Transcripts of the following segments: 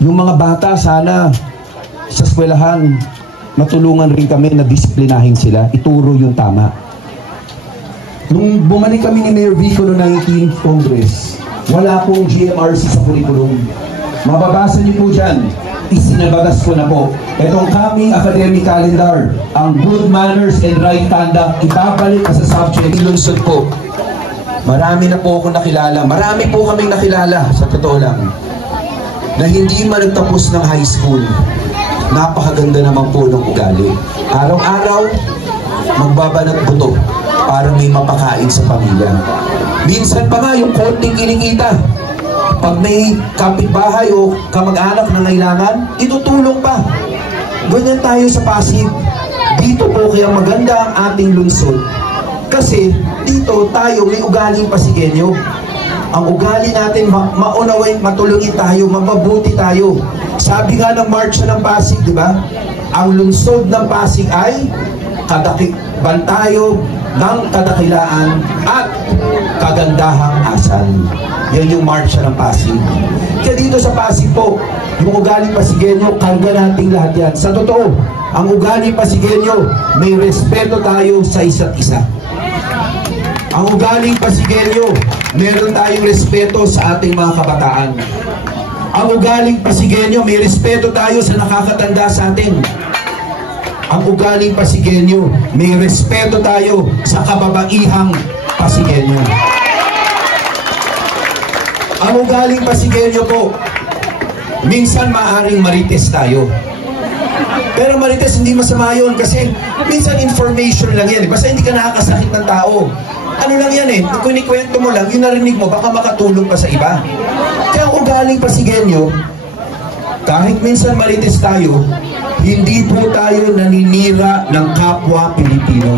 Yung mga bata, sana sa eskwelahan, matulungan rin kami na disiplinahin sila, ituro yung tama. Nung bumalik kami ni Mayor Vico noong 19th Congress, wala pong GMRC sa curriculum. Mababasa niyo po dyan, isinabatas ko na po. Itong coming academic calendar, ang good manners and right conduct, ibabalik sa subject. Ilunsod po. Marami na po ako nakilala. Marami po kaming nakilala, sa totoo lang, na hindi man nagtapos ng high school. Napakaganda naman po ng ugali. Araw-araw, magbabanat buto para may mapakain sa pamilya. Minsan pa nga yung konting kinikita, pag may kapitbahay o kamag-anak na kailangan, itutulong pa. Ganyan tayo sa Pasig. Dito po kaya maganda ang ating lungsod. Kasi dito tayo may ugaling Pasigenyo. Ang ugali natin, maunawin, matulungin tayo, mapabuti tayo. Sabi nga ng March ng Pasig, di ba? Ang lungsod ng Pasig ay bantayo ng kadakilaan at kagandahang asal. Yan yung March ng Pasig. Kaya dito sa Pasig po, yung ugaling Pasigenyo, karga nating lahat yan. Sa totoo, ang ugaling Pasigenyo, may respeto tayo sa isa't isa. Ang ugaling Pasigenyo, meron tayong respeto sa ating mga kabataan. Ang ugaling Pasigenyo, may respeto tayo sa nakakatanda sa atin. Ang ugaling Pasigenyo, may respeto tayo sa kababaihang Pasigenyo. Ang ugaling Pasigenyo po, minsan maaring marites tayo. Pero marites, hindi masama yun kasi minsan information lang yan. Basta hindi ka nakakasakit ng tao. Ano lang yan eh, kung inikwento mo lang, yung narinig mo, baka makatulong pa sa iba. Kaya ang ugaling Pasigenyo, kahit minsan marites tayo, hindi po tayo naninira ng kapwa Pilipino.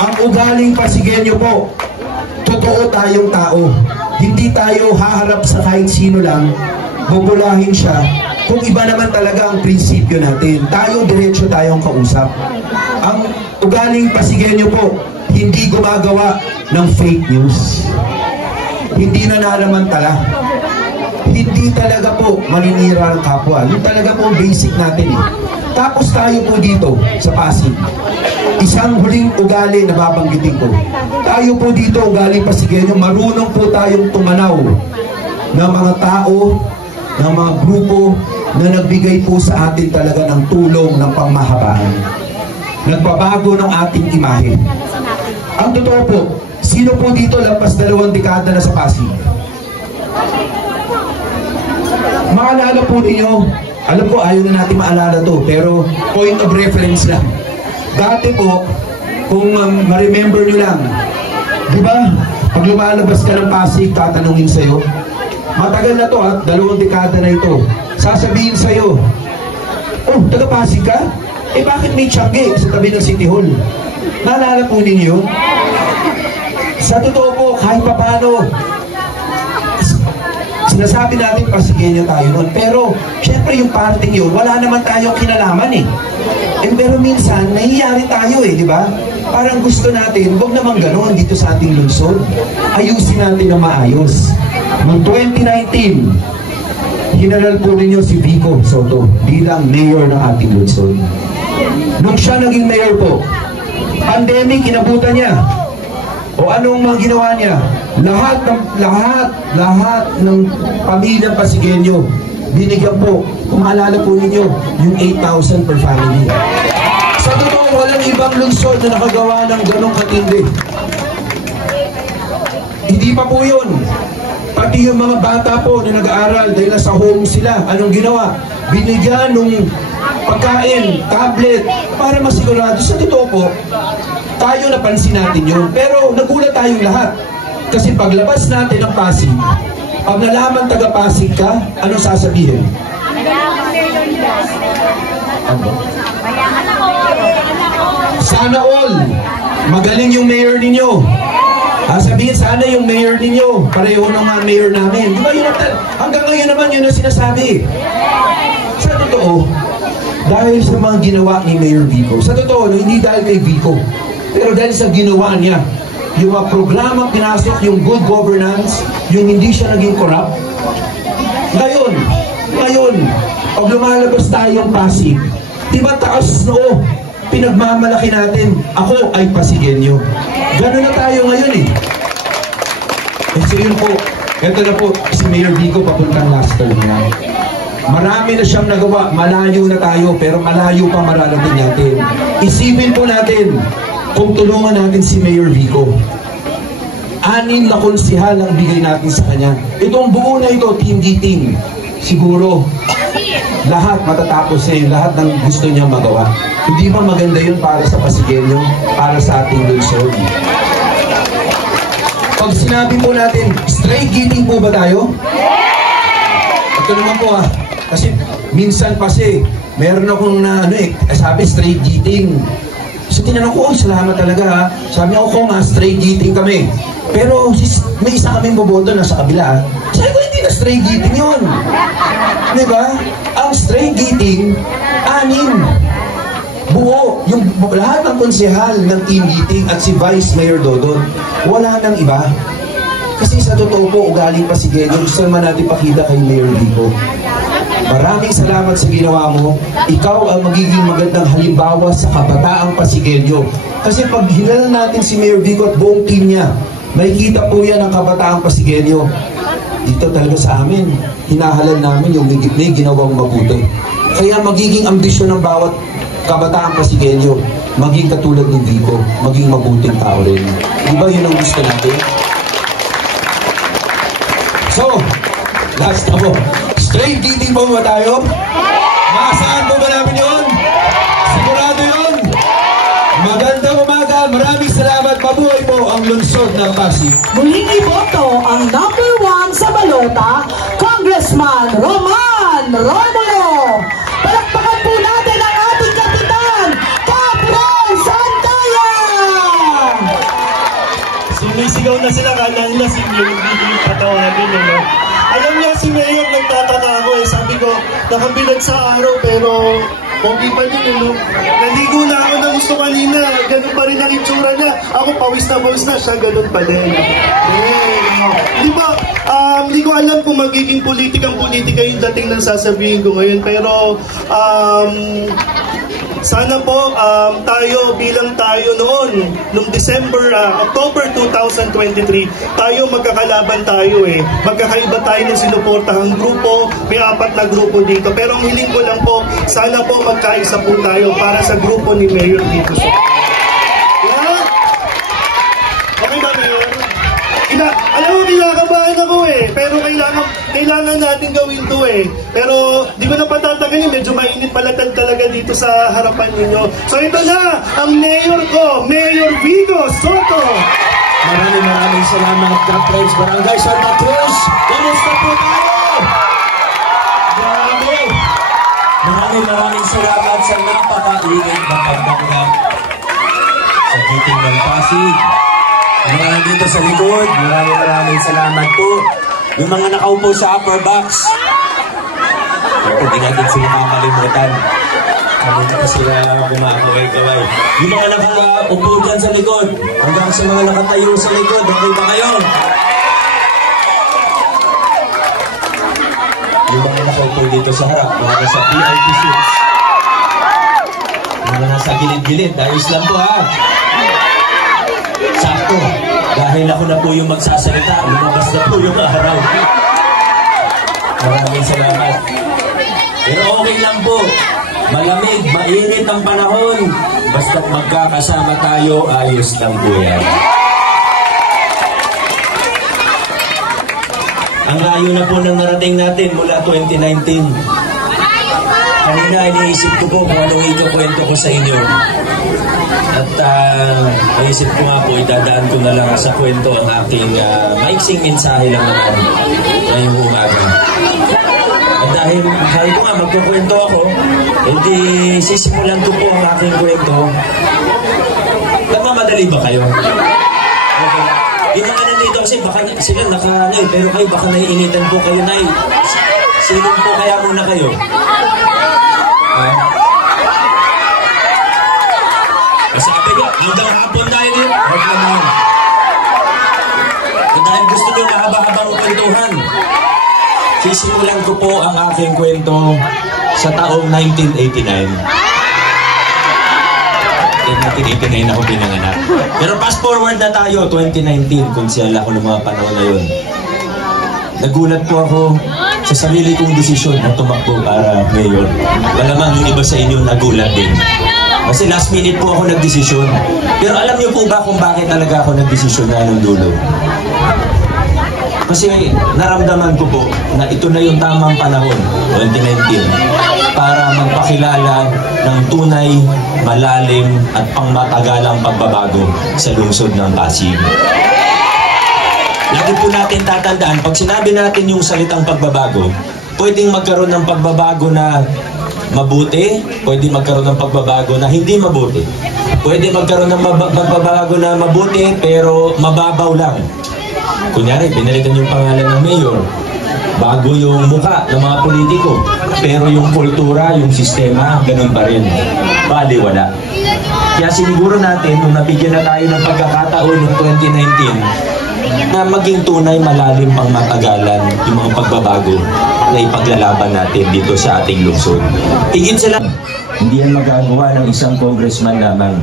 Ang ugaling Pasigenyo po, totoo tayong tao. Hindi tayo haharap sa kahit sino lang, bubulahin siya, kung iba naman talaga ang prinsipyo natin. Tayo, diretso tayong kausap. Ang ugaling Pasigenyo po, hindi gumagawa ng fake news. Hindi nananamantala. Hindi talaga po maninira ng kapwa. Yung talaga po basic natin eh. Tapos tayo po dito sa Pasig, isang huling ugali na babanggitin ko. Tayo po dito, ugaling Pasigenyo, marunong po tayong tumanaw ng mga tao, ng mga grupo na nagbigay po sa atin talaga ng tulong ng pangmahabaan. Nagbabago ng ating imahe. Ang totoo po, sino po dito lampas 2 dekada na sa Pasig? Maalala po ninyo, alam ko ayaw na natin maalala to, pero point of reference lang. Dati po, kung ma-remember nyo lang, di ba, pag lumalabas ka ng Pasig, tatanungin sa'yo, matagal na to at 2 dekada na ito, sasabihin sa'yo, oh, taga Pasig ka? Eh bakit may tiyangge sa tabi ng City Hall? Naalala po ninyo? Sa totoo po, kahit pa paano, sinasabi natin Pasigenyo tayo nun. Pero, syempre yung parting yun, wala naman tayong kinalaman eh. Pero minsan, nahiyari tayo eh, di ba? Parang gusto natin, huwag naman gano'n dito sa ating lungsod. Ayusin natin na maayos. Noong 2019, hinalal po ninyo si Vico Soto bilang mayor ng ating lungsod. Nung siya naging mayor po, pandemic, inabutan niya. O anong mga ginawa niya? Lahat ng pamilyang Pasigenyo, binigyan po, kung maalala po ninyo, yung 8,000 per family. Sa totoo, walang ibang lungsod na nakagawa ng ganong katindi. Hindi pa po yun. Pati yung mga bata po na nag-aaral dahil nasa home sila, anong ginawa? Binigyan nung pagkain, tablet, para masigurado. Sa totoo po, tayo napansin natin yun. Pero nagulat tayong lahat. Kasi paglabas natin ng Pasig, pag nalaman taga Pasig ka, anong sasabihin? Sana all. Magaling yung mayor ninyo. Sabihin, sana yung mayor ninyo, pareho ng mga mayor namin. Di ba yun? Hanggang ngayon naman yun ang sinasabi. Sa totoo, dahil sa mga ginawa ni Mayor Vico, sa totoo, hindi dahil kay Vico, pero dahil sa ginawa niya, yung mga programang pinasok, yung good governance, yung hindi siya naging corrupt. Ngayon, pag lumalabas tayong Pasig, di ba taas noo, pinagmamalaki natin, ako ay Pasigenyo. Gano'n na tayo ngayon eh. So yun po, ito na po, si Mayor Vico papuntang last term na. Marami na siyang nagawa, malayo na tayo, pero malayo pa mararating natin. Isipin po natin, kung tulungan natin si Mayor Vico, 6 na konsihal ang bigay natin sa kanya. Itong buo na ito, team Giting, siguro, lahat matatapos na yun, lahat ng gusto niya magawa. Hindi ba maganda yun para sa Pasigenyo, para sa ating lungsod? Pag sinabi po natin, straight Giting po ba tayo? Ito naman po kasi minsan kasi, meron akong sabi straight Giting. So tinanong ko, salamat talaga Sabi niya, kung straight Giting kami. Pero may isa kaming boboto na sa kabila. Sabi ko, hindi na straight Giting yun. Diba? Ang straight Giting, 6. Buo. Yung lahat ng konsehal ng Team Giting at si Vice Mayor Dodon, wala nang iba. Kasi sa totoo po, ugaling Pasigenyo, gusto naman natin pakita kay Mayor Vico. Maraming salamat sa ginawa mo. Ikaw ang magiging magandang halimbawa sa kabataang Pasigenyo. Kasi pag hinala natin si Mayor Vico at buong team niya, makikita po yan ang kabataang Pasigenyo. Dito talaga sa amin, hinahalal namin yung may ginawang mabuti. Kaya magiging ambisyon ng bawat kabataang Pasigenyo, maging katulad ni Vico, maging mabuting tao rin. Di ba yun ang gusto natin? So, last na po. Straight Giting po ba tayo? Maasahan po ba namin yun? Sigurado yun? Magandang umaga. Maraming salamat. Mabuhay po ang lungsod ng Pasig. Muling iboto ang number 1 sa balota, Congressman Roman Romulo. Palakpakan po natin ang ating kapitan, Capron Santaya! Sumisigaw na sila, kanan na si Mayor Vico patawarin. Alam niya si Mayor, nagtataka ako sabi ko, nakabilad sa araw pero pogi pa din Naligo na ako na gusto kanina, ganun pa rin ang itsura niya. Ako pawis na siya, ganun pa din. Di ba, hindi ko alam kung magiging politika yung dating ng sasabihin ko ngayon, pero sana po tayo bilang tayo noong October 2023, tayo magkakalaban tayo magkakaiba tayo ng sinuportahang grupo, may 4 na grupo dito, pero ang hiling ko lang po, sana po magkaisa po tayo para sa grupo ni Mayor Vico. Yeah? Okay ba, Mayor? Alam mo, kinakabahan ako pero kailangan natin gawin to pero di ko na patatagayin, medyo mainit palatag talaga dito sa harapan ninyo. So ito na, ang Mayor ko, Mayor Vico Soto. Maraming salamat, Captains Barangay Santa Cruz. Kamusta po tayo? Maraming salamat sa napaka-init na pagtanggap sa Giting ng Pasig. Yung mga nandito sa likod, maraming salamat po. Yung mga nakaupo sa upper box, hindi natin sila makakalimutan. Kanina pa sila kumakaway-kaway. Yung mga nakaupo dyan sa likod, hanggang sa mga nakatayo sa likod, okay ba kayo? Yung mga nakaupo dito sa harap, mga nasa VIP seats. Mga nasa gilid-gilid, ayos lang po Sakto, dahil ako na po yung magsasalita, lumabas na po yung araw. Maraming salamat. Pero okay lang po, malamig, mainit ang panahon, basta't magkakasama tayo, ayos lang po yan. Ang layo na po ng narating natin mula 2019. Kanina iniisip ko po kung anong ikukwento ko sa inyo. At naisip ko nga po, idadaan ko na lang sa kwento ang aking maiksing mensahe lang naman ngayong umaga. At dahil sabi ko nga, magkukwento ako, hindi sisimulan ko po ang aking kwento. Nagmamadali ba kayo? Okay. Yung mga nandito kasi baka sila naka-nay, pero kayo baka naiinitan po kayo, nay. Silong po kaya muna kayo. Sabi ko, hanggang hapon tayo din. Huwag naman. sisimulan ko po ang aking kwento sa taong 1989. 1989 ako pinanganak. Pero fast forward na tayo, 2019, konsyal ako ng mga panahon na yun. Nagulat po ako sa sarili kong desisyon na tumakbo para mayor. Malamang yung iba sa inyo nagulat din. Kasi last minute po ako nagdesisyon. Pero alam niyo po ba kung bakit talaga ako nagdesisyon na ng dulo? Kasi naramdaman ko po na ito na yung tamang panahon, 2019, para magpakilala ng tunay, malalim at pangmatagalang pagbabago sa lungsod ng Pasig. Lagi po natin tatandaan, pag sinabi natin yung salitang pagbabago, pwedeng magkaroon ng pagbabago na mabuti, pwede magkaroon ng pagbabago na hindi mabuti. Pwede magkaroon ng pagbabago na mabuti pero mababaw lang. Kunyari, pinalitan yung pangalan ng mayor. Bago yung muka ng mga politiko. Pero yung kultura, yung sistema, ganun pa rin. Baliwala. Kaya siniguro natin, nung nabigyan na tayo ng pagkakataon ng 2019, na maging tunay, malalim pang matagalan yung mga pagbabago na ipaglalaban natin dito sa ating lungsod. Higit sila, hindi yan magagawa ng isang congressman lamang.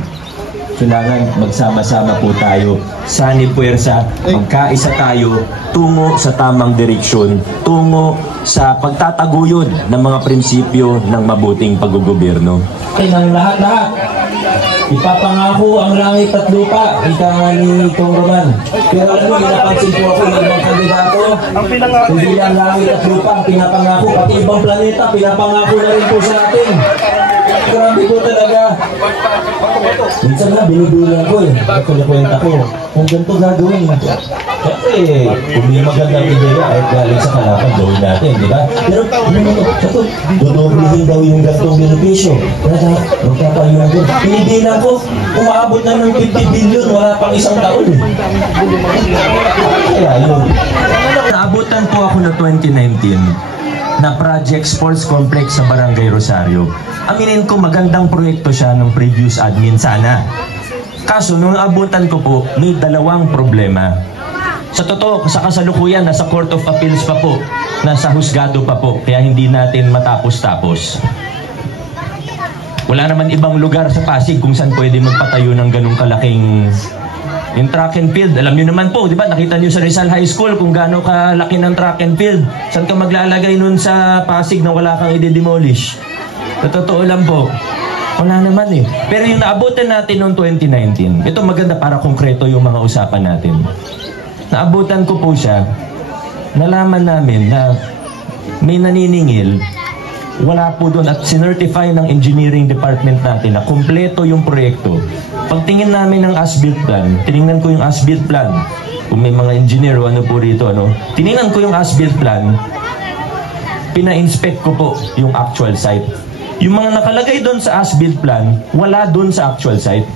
Kailangan magsama-sama po tayo, sani puwersa, magkaisa tayo tungo sa tamang direksyon, tungo sa pagtataguyod ng mga prinsipyo ng mabuting paggogobyerno. Ng lahat-lahat, ipapangako ang langit at lupa, ika ni Kong Roman. Pero alam mo, napansin po ako ng mga kandidato, hindi lang langit at lupa ang pinapangako, pati ibang planeta, pinapangako na rin po sa atin. Grabe po talaga. Minsan na, binibilang ko eh. Kinakwenta ko. Kung ganito gagawin, siyempre, kung may magandang ideya, ay galing sa kalapan, gawin natin, di ba? Pero, ito, dudoblihin daw yung gantong benepisyo. Kaya, magpapayunan ko. Binibilang ko, umaabot na ng 50 billion, wala pang isang taon eh. Kaya, yun. Naabutan po ako na 2019 na Project Sports Complex sa Barangay Rosario. Aminin ko, magandang proyekto siya ng previous admin sana. Kaso, nung abutan ko po, may dalawang problema. Sa totoo, sa kasalukuyan, nasa Court of Appeals pa po, nasa husgado pa po, kaya hindi natin matapos-tapos. Wala naman ibang lugar sa Pasig kung saan pwede magpatayo ng ganung kalaking yung track and field. Alam niyo naman po, di ba? Nakita niyo sa Rizal High School kung gaano kalaki ng track and field. Saan ka maglalagay nun sa Pasig na wala kang i-demolish? Sa totoo lang po, wala naman eh. Pero yung naabutan natin noong 2019, ito maganda para konkreto yung mga usapan natin. Naabutan ko po siya, nalaman namin na may naniningil, wala po doon at sinertify ng engineering department natin na kumpleto yung proyekto. Pagtingin namin ng as-built plan, tinignan ko yung as-built plan. Kung may mga engineer o ano po rito, ano, tinignan ko yung as-built plan, pina-inspect ko po yung actual site. Yung mga nakalagay doon sa as-built plan, wala doon sa actual site.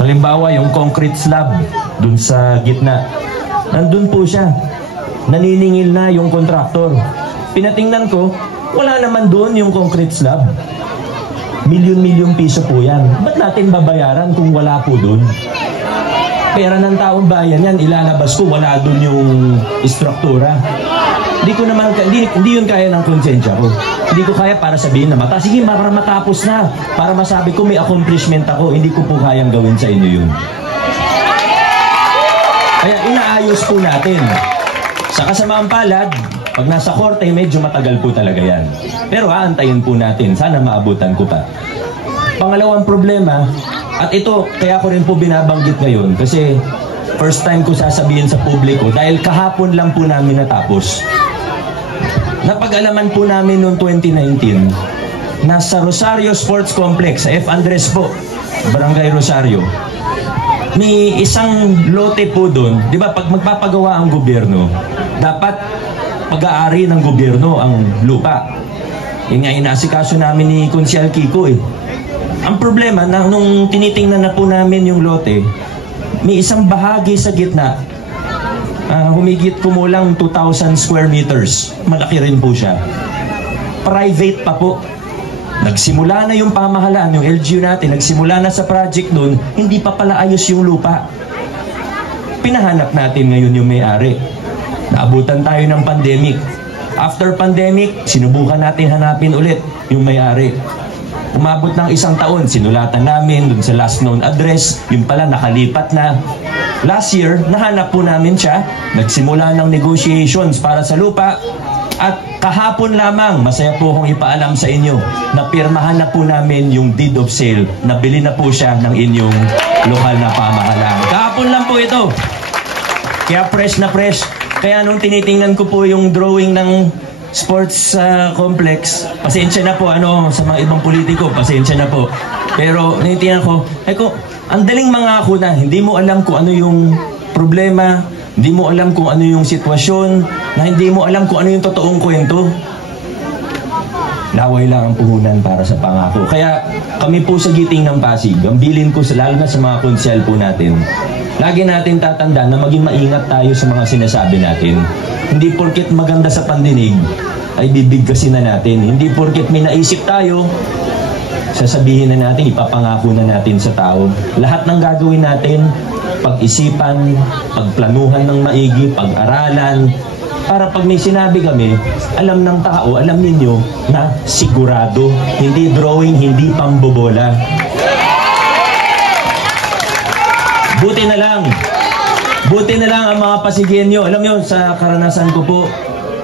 Halimbawa, yung concrete slab doon sa gitna, nandun po siya. Naniningil na yung kontraktor. Pinatingnan ko, wala naman doon yung concrete slab. Milyon-milyon piso po yan. Ba't natin babayaran kung wala po doon? Pera ng taong bayan yan, ilalabas ko, wala doon yung istruktura. Hindi ko naman, hindi yun kaya ng konsensya ko. Hindi ko kaya para sabihin na sige, para matapos na. Para masabi ko may accomplishment ako, hindi ko po kayang gawin sa inyo yun. Kaya inaayos po natin. Sa kasamaang palad, pag nasa korte, medyo matagal po talaga yan. Pero aantayin po natin. Sana maabutan ko pa. Pangalawang problema, at ito, kaya ko rin po binabanggit ngayon, kasi first time ko sasabihin sa publiko, dahil kahapon lang po namin natapos. Napag-alaman po namin noong 2019, nasa Rosario Sports Complex, sa F. Andres po, Barangay Rosario, may isang lote po doon. Di ba, pag magpapagawa ang gobyerno, dapat pag-aari ng gobyerno ang lupa. Yung nga inaasikaso namin ni Konsyal Kiko eh. Ang problema, nung tinitingnan na po namin yung lote, may isang bahagi sa gitna, humigit kumulang 2,000 square meters. Malaki rin po siya. Private pa po. Nagsimula na yung pamahalaan, yung LGU natin, nagsimula na sa project doon, hindi pa pala ayos yung lupa. Pinahanap natin ngayon yung may-ari. Naabutan tayo ng pandemic. After pandemic, sinubukan natin hanapin ulit yung may-ari. Umabot ng 1 taon, sinulatan namin dun sa last known address, yung pala nakalipat na. Last year, nahanap po namin siya, nagsimula ng negotiations para sa lupa, at kahapon lamang, masaya po akong ipaalam sa inyo, na pirmahan na po namin yung deed of sale, nabili na po siya ng inyong lokal na pamahalaan. Kahapon lang po ito. Kaya fresh na fresh. Kaya nung tinitingnan ko po yung drawing ng sports complex, pasensya na po sa mga ibang politiko, pasensya na po. Pero ninitingnan ko, ang daling mangako na, hindi mo alam kung ano yung problema, hindi mo alam kung ano yung sitwasyon, na hindi mo alam kung ano yung totoong kwento. Laway lang ang puhunan para sa pangako. Kaya kami po sa Giting ng Pasig, ang bilin ko lalo na sa mga konsyel po natin, lagi natin tatanda na maging maingat tayo sa mga sinasabi natin. Hindi porket maganda sa pandinig ay bibigkasin na natin. Hindi porket may naisip tayo, sasabihin na natin, ipapangako na natin sa tao. Lahat ng gagawin natin, pag-isipan, pagplanuhan ng maigi, pag-aralan, para pag may sinabi kami, alam ng tao, alam ninyo na sigurado, hindi drawing, hindi pambobola. Buti na lang ang mga Pasigueño. Alam nyo, sa karanasan ko po,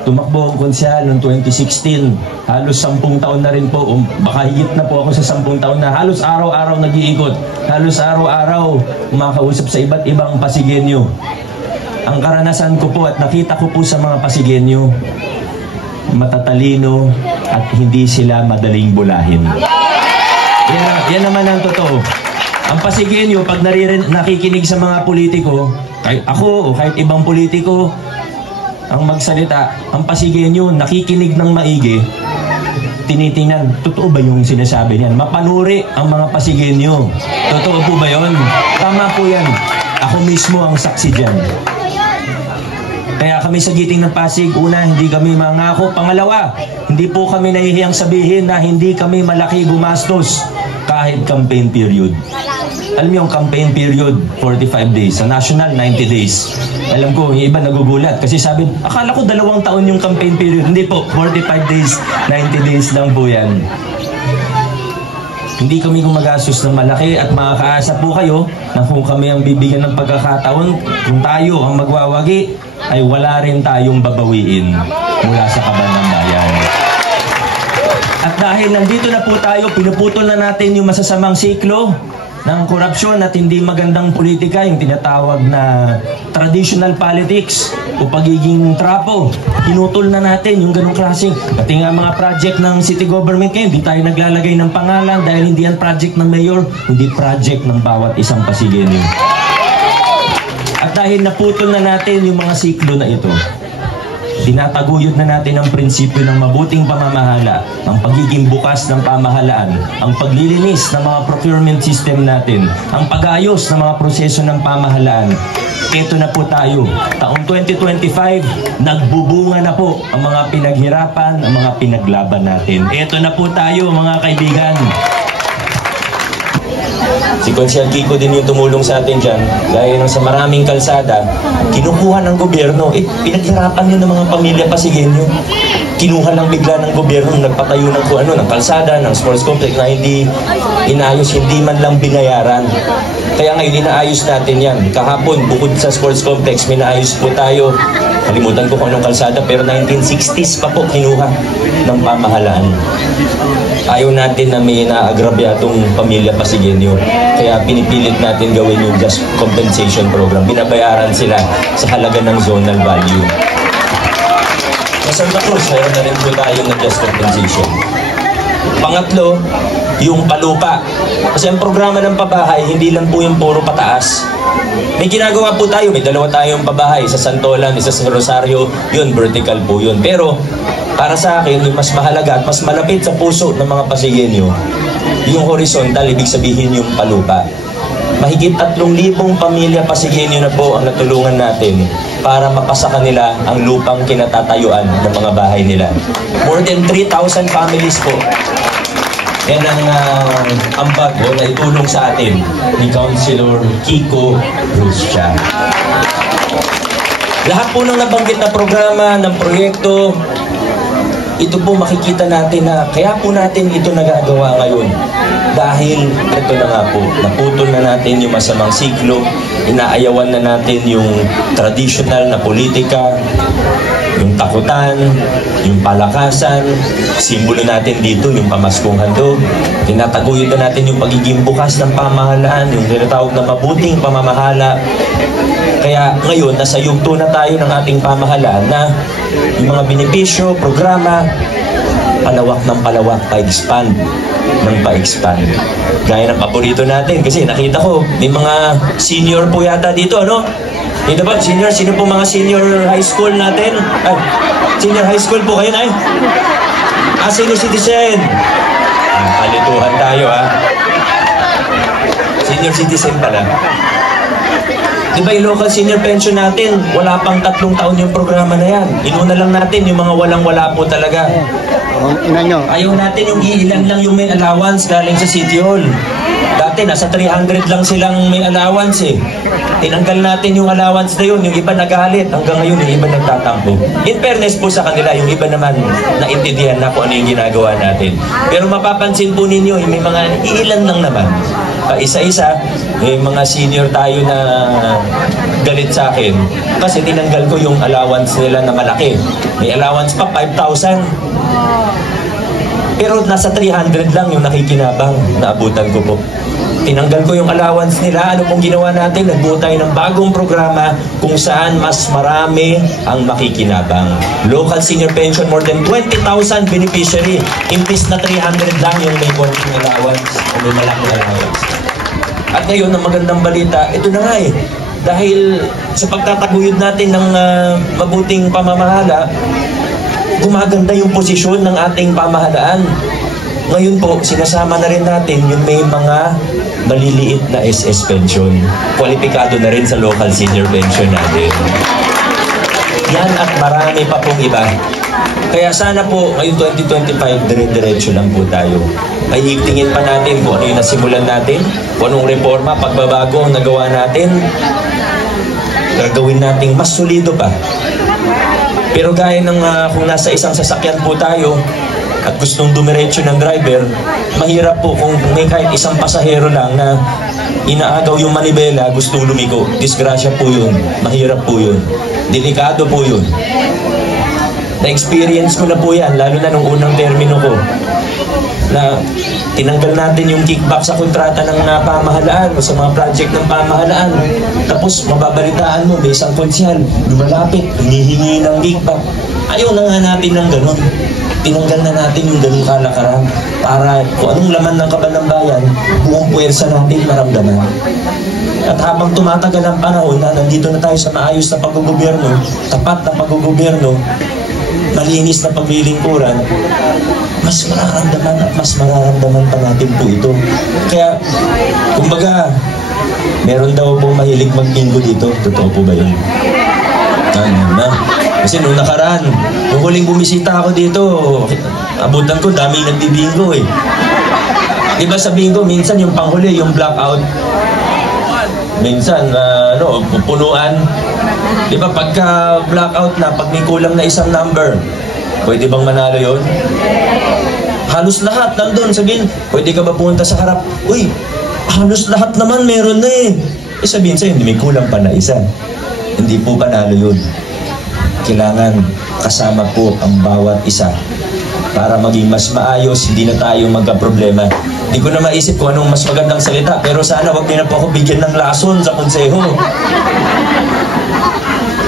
tumakbo ang konsyal noong 2016. Halos 10 taon na rin po, baka higit na po ako sa 10 taon na halos araw-araw nag-iikot. Halos araw-araw kumakausap sa iba't ibang Pasigueño. Ang karanasan ko po at nakita ko po sa mga Pasigueño, matatalino at hindi sila madaling bulahin. Yan naman ang totoo. Ang Pasigueño, pag nakikinig sa mga politiko, kahit ako o kahit ibang politiko ang magsalita, ang Pasigueño nakikinig ng maigi, tinitingnan, totoo ba yung sinasabi niyan? Mapanuri ang mga Pasigueño. Totoo po ba yun? Tama po yan. Ako mismo ang saksi dyan. Kaya kami sa Giting ng Pasig, una, hindi kami mangako. Pangalawa, hindi po kami nahihiyang sabihin na hindi kami malaki gumastos kahit campaign period. Alam niyo yung campaign period, 45 days. Sa national, 90 days. Alam ko, yung iba nagugulat. Kasi sabi, akala ko 2 taon yung campaign period. Hindi po, 45 days, 90 days lang po yan. Hindi kami gumagastos ng malaki at makakaasa po kayo na kung kami ang bibigyan ng pagkakataon, kung tayo ang magwawagi, ay wala rin tayong babawiin mula sa kaban ng bayan. At dahil nandito na po tayo, pinuputol na natin yung masasamang siklo ng korupsyon at hindi magandang politika, yung tinatawag na traditional politics o pagiging trapo. Pinutol na natin yung ganong klaseng. Pati nga mga project ng city government ngayon, hindi tayo naglalagay ng pangalan dahil hindi yan project ng mayor, hindi project ng bawat isang Pasigueño. At dahil naputol na natin yung mga siklo na ito, tinataguyod na natin ang prinsipyo ng mabuting pamamahala, ang pagiging bukas ng pamahalaan, ang paglilinis ng mga procurement system natin, ang pag-ayos ng mga proseso ng pamahalaan. Ito na po tayo. Taong 2025, nagbubunga na po ang mga pinaghirapan, ang mga pinaglaban natin. Ito na po tayo, mga kaibigan. Si Consiel Kiko din yung tumulong sa atin dyan. Gaya ng sa maraming kalsada, kinukuha ng gobyerno. Pinaghirapan yun ng mga pamilya Pasigueño. Kinuha lang bigla ng gobyerno, nagpatayo ng kung ano, ng kalsada, ng sports complex na hindi inayos, hindi man lang binayaran. Kaya ngayon, inaayos natin yan. Kahapon, bukod sa sports complex, may naayos po tayo. Kalimutan ko kung anong kalsada, pero 1960s pa po kinuha ng pamahalaan. Ayaw natin na may naagrabyatong pamilya Pasigueño. Kaya pinipilit natin gawin yung just compensation program. Binabayaran sila sa halaga ng zonal value. Sa Santa Cruz, mayroon na rin po tayo ng just compensation. Pangatlo, yung palupa. Kasi ang programa ng pabahay, hindi lang po yung puro pataas. May ginagawa po tayo, may 2 tayong pabahay. Sa Santolan, isa sa Rosario, yun, vertical po yun. Pero, para sa akin, yung mas mahalaga at mas malapit sa puso ng mga Pasigueño, yung horizontal, ibig sabihin yung palupa. Mahigit 3,000 pamilya Pasigueño na po ang natulungan natin para mapasa kanila ang lupang kinatatayuan ng mga bahay nila. More than 3,000 families po. Yan ang ambag na itulong sa atin ni Councilor Kiko Ruscha. Lahat po ng nabanggit na programa, ng proyekto, ito po makikita natin na kaya po natin ito nagagawa ngayon. Dahil ito na nga po, naputol na natin yung masamang siklo, inaayawan na natin yung traditional na politika, yung takutan, yung palakasan, simbolo natin dito, yung pamaskong handog. Tinataguyod na natin yung pagiging bukas ng pamahalaan, yung tinatawag na mabuting pamamahala. Kaya ngayon, nasa yugto na tayo ng ating pamahalaan na yung mga benepisyo, programa, palawak ng palawak, pa-expand ng pa-expand. Gaya ng paborito natin, kasi nakita ko, may mga senior po yata dito, ano? Dito ba, senior? Sino po mga senior high school natin? Ay, senior high school po kayo, ay? Senior citizen. Palituhan tayo, ha? Senior citizen pala. Diba yung local senior pension natin, wala pang 3 taon yung programa na yan. Inuna lang natin yung mga walang-wala po talaga. Ayaw natin yung ilan lang yung may allowance galing sa City Hall. Dati nasa 300 lang silang may allowance eh. Tinanggal natin yung allowance na yun, yung iba nagalit. Hanggang ngayon yung iba nagtatampo. In fairness po sa kanila, yung iba naman naintindihan na kung ano yung ginagawa natin. Pero mapapansin po ninyo, may mga ilan lang naman. Isa-isa, may mga senior tayo na galit sa akin kasi tinanggal ko yung allowance nila na malaki. May allowance pa 5,000. Pero nasa 300 lang yung nakikinabang na abutan ko po. Tinanggal ko yung allowance nila. Ano pong ginawa natin? Nagbuo tayo ng bagong programa kung saan mas marami ang makikinabang. Local senior pension, more than 20,000 beneficiary. Imbis na 300 lang yung may konting allowance o may malaking allowance. At ngayon, ang magandang balita, ito na nga eh. Dahil sa pagtataguyod natin ng mabuting pamamahala, gumaganda yung posisyon ng ating pamahalaan. Ngayon po, sinasama na rin natin yung may mga maliliit na SS pension. Kwalipikado na rin sa local senior pension natin. Yan at marami pa pong iba. Kaya sana po, ngayong 2025, dire-diretso lang po tayo. Pahihitingin pa natin kung ano yung nasimulan natin, kung anong reforma, pagbabago ang nagawa natin, gagawin nating mas solido pa. Pero gaya ng kung nasa isang sasakyan po tayo at gustong dumiretso ng driver, mahirap po kung may kahit isang pasahero lang na inaagaw yung manibela, gustong lumiko. Disgrasya po yun. Mahirap po yun. Delikado po yun. Na-experience ko na po yan, lalo na nung unang termino ko, na tinanggal natin yung kickback sa kontrata ng pamahalaan o sa mga project ng pamahalaan. Tapos mababalitaan mo, may isang konsyal, lumalapit, hinihingi ng kickback. Ayaw na nga natin ng ganun. Tinanggal na natin yung ganung kalakaran para kung anong laman ng kaban ng bayan, buong puwersa natin maramdaman. At habang tumatagal ang panahon na nandito na tayo sa maayos na paggugobyerno, tapat na paggugobyerno, malinis na paglilingkuran, mas mararamdaman at mas mararamdaman pa natin po ito. Kaya, kumbaga, meron daw po mahilig mag-bingo dito. Totoo po ba yun? Kasi nung nakaraan, nung huling bumisita ako dito, abutan ko, daming nagbibingo eh. Diba sa bingo, minsan yung panghuli, yung blackout, minsan, pupunuan. Diba pagka blackout na, pag may kulang na isang number, pwede bang manalo yun? Halos lahat nandun, sabihin, pwede ka ba pumunta sa harap? Uy, halos lahat naman meron na eh. Sabihin sa'yo, may kulang pa na isa. Hindi po panalo yun. Kailangan kasama po ang bawat isa para maging mas maayos, hindi na tayo magka-problema. Hindi ko na maisip kung anong mas magandang salita, pero sana wag niyo na po ako bigyan ng lason sa konseho.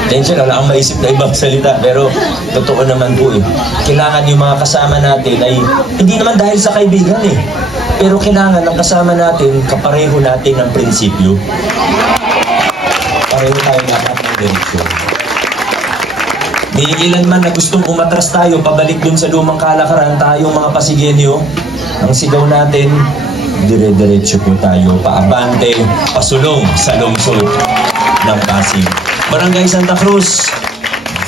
Tensya, wala akong maisip na ibang salita, pero totoo naman po eh. Kailangan yung mga kasama natin ay, hindi naman dahil sa kaibigan eh, pero kailangan ng kasama natin, kapareho natin ang prinsipyo. Pareho tayo dapat ng direksyon. May ilan man na gustong umatras tayo, pabalik dun sa lumang kalakaran, tayong mga Pasigenyo, ang sigaw natin, dire-diretso po tayo, paabante, pasulong sa lungsod ng Pasig. Barangay Santa Cruz,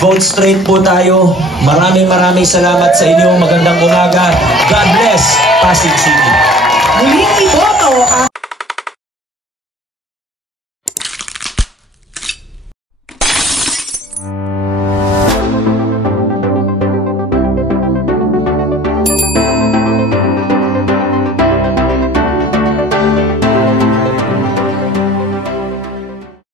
vote straight po tayo. Maraming salamat sa inyo. Magandang umaga. God bless Pasig City. Muling iboto ang